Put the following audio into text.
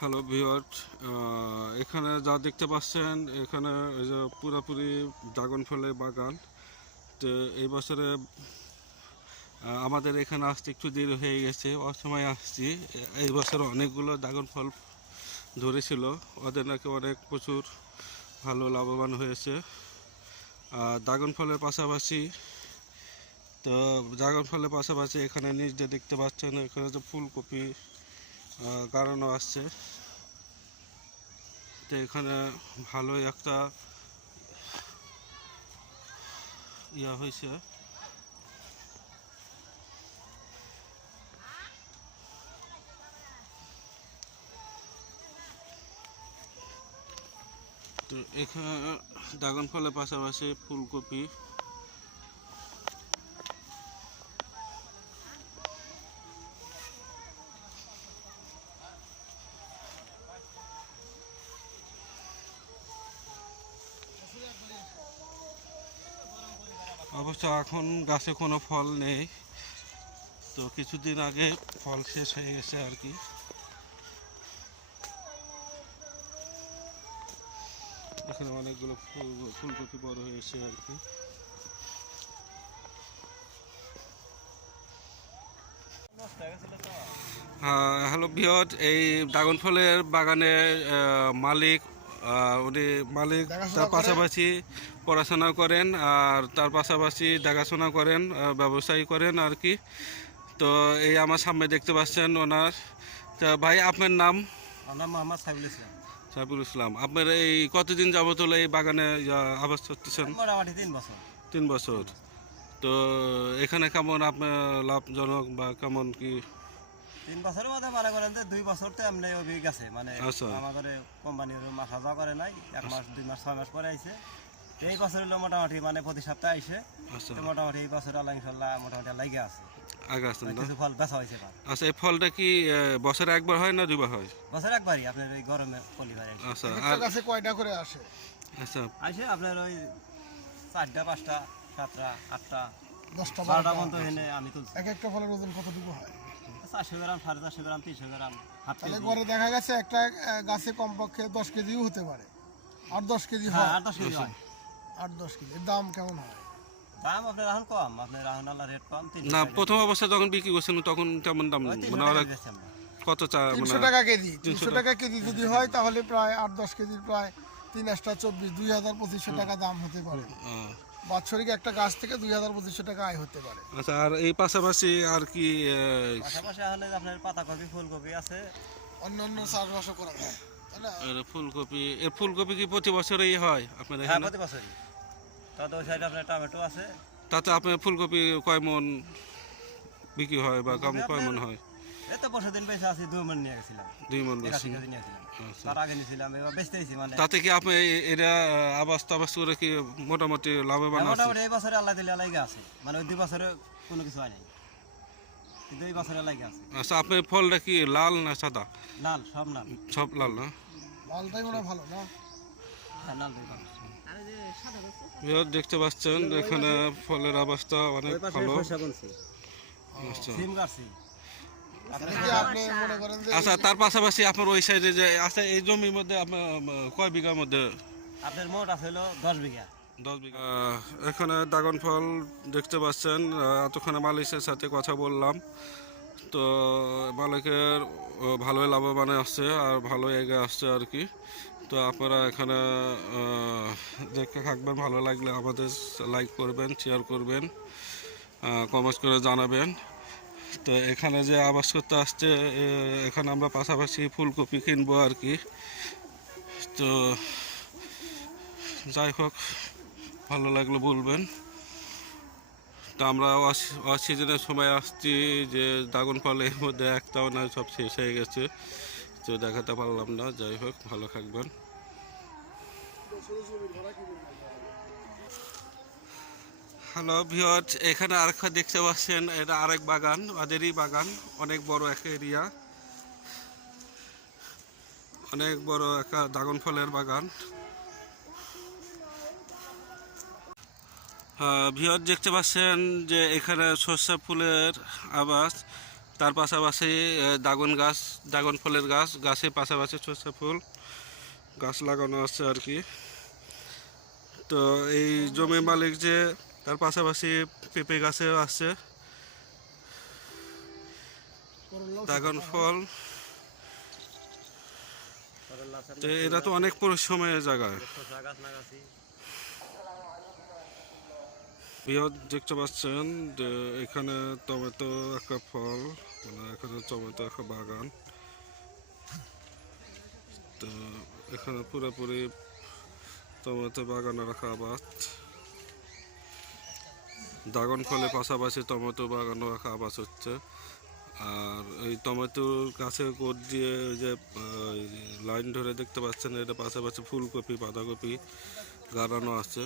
Hello ভিওয়ার্ট এখানে যা দেখতে পাচ্ছেন, এখানে ওই যে পুরাপুরি ড্রাগন ফলের বাগান। তো এই বছরে আমাদের এখানে আসতে একটু দেরি হয়ে গেছে, অসময় আসছি। এই বছর অনেকগুলো ড্রাগন ফল ধরেছিল। ওদের নাকি অনেক প্রচুর ভালো লাভবান হয়েছে। আর ড্রাগন ফলের পাশাপাশি, তো ড্রাগন ফলের পাশাপাশি এখানে দিয়ে দেখতে পাচ্ছেন, এখানে যে ফুলকপি গাড়ানো আসছে। তো এখানে ভালোই একটা ইয়া হয়েছে। তো এখানে ড্রাগন ফলের পাশাপাশি ফুলকপি অবশ্য এখন গাছে কোনো ফল নেই। তো কিছুদিন আগে ফল শেষ হয়ে গেছে আর কি। এখানে অনেকগুলো ফুল, ফুলকপি বড় হয়েছে আর কি। হ্যালো বিয়ট এই ড্রাগন ফলের বাগানের মালিক উনি মালিক তার পাশাপাশি পড়াশোনা করেন আর তার পাশাপাশি দেখাশোনা করেন ব্যবসায়ী করেন আর কি। তো এই আমার সামনে দেখতে পাচ্ছেন ওনার। তা ভাই আপনার নাম? আমার নাম মোহাম্মদ সাইবুল ইসলাম। সাইফুল ইসলাম আপনার এই কতদিন যাবত হলো এই বাগানে আবাস করতেছেন? মোটামুটি তিন বছর। তিন বছর। তো এখানে কেমন আপনার লাভজনক বা কেমন কি? তিন বছরের মধ্যে মনে করেন যে দুই বছর তো এমনি অভিজ্ঞ গেছে। মানে আচ্ছা। আমাদের কোম্পানির মাথা যাওয়া করে নাই এক মাস দুই মাস ছয় মাস পরে আইছে। এই বছর হলো মোটামুটি মানে প্রতি সপ্তাহে আইসে আচ্ছা। মোটামুটি এই বছর আল্লাহ ইনশাল্লাহ মোটামুটি লাগে আছে। আগে আসতেন কিছু ফল বেচা হয়েছে আচ্ছা এই ফলটা কি বছরে একবার হয় না দুবার হয়? বছর একবারই আপনার ওই গরমে পলি ভাই আচ্ছা আর একটা কয়টা করে আসে? আচ্ছা। আইসে আপনার ওই চারটা পাঁচটা সাতটা আটটা দশটা বারোটা বারোটা। পর্যন্ত এনে আমি তুলছি। এক একটা ফলের ওজন কতটুকু হয়? চারশো গ্রাম সাড়ে চারশো গ্রাম তিনশো গ্রাম হাফ তাহলে ঘরে দেখা গেছে একটা গাছে কমপক্ষে দশ কেজিও হতে পারে। আট দশ কেজি হ্যাঁ হয়। আট দশ কেজি হয়। আট দশ কেজি। এর দাম কেমন হয়? দাম আপনার এখন কম আপনার এখন আল্লাহ রেট কম না প্রথম অবস্থা যখন বিক্রি করছেন তখন কেমন দাম মানে। কত চা তিনশো মানে টাকা কেজি। তিনশো টাকা। কেজি যদি হয় তাহলে প্রায় আট দশ কেজির প্রায় তিন একটা চব্বিশ দুই হাজার পঁচিশশো টাকা দাম হতে পারে। বাৎসরিক একটা গাছ থেকে দুই হাজার পঁচিশশো টাকা আয় হতে পারে। আচ্ছা আর এই পাশাপাশি আর কি পাশাপাশি হলে আপনার পাতাকপি ফুলকপি আছে? অন্য অন্য চাষবাসও করা হয় তাই না এর ফুলকপি এর ফুলকপি কি প্রতি বছরই হয় আপনার হ্যাঁ এখানে? প্রতি বছরই। তাতে ওই সাইডে আপনার টমেটো আছে। তাতে আপনার ফুলকপি কয় মন বিক্রি হয় বা কম কয় মন হয়? এই তো দিন বেশি আছি দুই মন নিয়ে গেছিলাম। দুই মন বেশি নিয়েছিলাম আচ্ছা। তার আগে নিয়েছিলাম এবার বেচতেছি মানে। তাতে কি আপনি এ- এরা আহ, আবাস করে কি মোটামুটি লাভবান হ্যাঁ, আছে? মোটামুটি এই বছরে আল্লাহ দিলে আছে। মানে ওই দুই বছরে কোনো কিছু হয় নাই। কিন্তু এই বছরে আল্লাহ আছে। আচ্ছা আপনার ফলটা কি লাল না সাদা? লাল সব লাল। সব লাল না? লালটাই মনে ভালো না? হ্যাঁ দেখতে পাচ্ছেন এখানে ফলের অবস্থা অনেক ভালো। আচ্ছা। আচ্ছা তার পাশাপাশি আপনার ওই সাইডে যে আচ্ছা এই জমির মধ্যে আপনার কয় বিঘার মধ্যে? আপনার মোট আছে হলো দশ বিঘা। দশ বিঘা। এখানে ড্রাগন ফল দেখতে পাচ্ছেন এতক্ষণে মালিকের সাথে কথা বললাম। তো মালিকের ভালোই লাভবান আসছে আর ভালো এগিয়ে আসছে আর কি। তো আপনারা এখানে দেখতে থাকবেন ভালো লাগলে আমাদের লাইক করবেন শেয়ার করবেন কমেন্ট করে জানাবেন। তো এখানে যে আবাস করতে আসছে এখানে আমরা পাশাপাশি ফুলকপি কিনবো আর কি। তো যাই হোক, ভালো লাগল বলবেন। তো আমরা অক্সিজেনের সময় আসছি যে ড্রাগন ফলের মধ্যে একটাও না, সব শেষ হয়ে গেছে। তো দেখাতে পারলাম না, যাই হোক, ভালো থাকবেন। হ্যালো ভিওট এখানে আরেকটা দেখতে পাচ্ছেন, এটা আরেক বাগান ওদেরই বাগান, অনেক বড় এক এরিয়া অনেক বড় একটা ড্রাগন ফলের বাগান। ভিওর দেখতে পাচ্ছেন যে এখানে সর্ষে ফুলের আবাস, তার পাশাপাশি ড্রাগন গাছ ড্রাগন ফলের গাছ, গাছের পাশাপাশি সর্ষে ফুল গাছ লাগানো আছে আর কি। তো এই জমি মালিক যে তার পাশাপাশি পেঁপে গাছেও আছে। ড্রাগন ফল। তো এটা তো অনেক পরিশ্রমের জায়গায় বৃহৎ দেখতে পাচ্ছেন যে এখানে টমেটো একটা ফল মানে এখানে টমেটো একটা বাগান। তো এখানে পুরোপুরি টমেটো বাগানে রাখা আবাদ। ড্রাগন ফলের পাশাপাশি টমেটো বাগানও রাখা আবাস হচ্ছে। আর এই টমেটো গাছের কোট দিয়ে যে লাইন ধরে দেখতে পাচ্ছেন এটা পাশাপাশি ফুলকপি, বাঁধাকপি গাড়ানো আছে।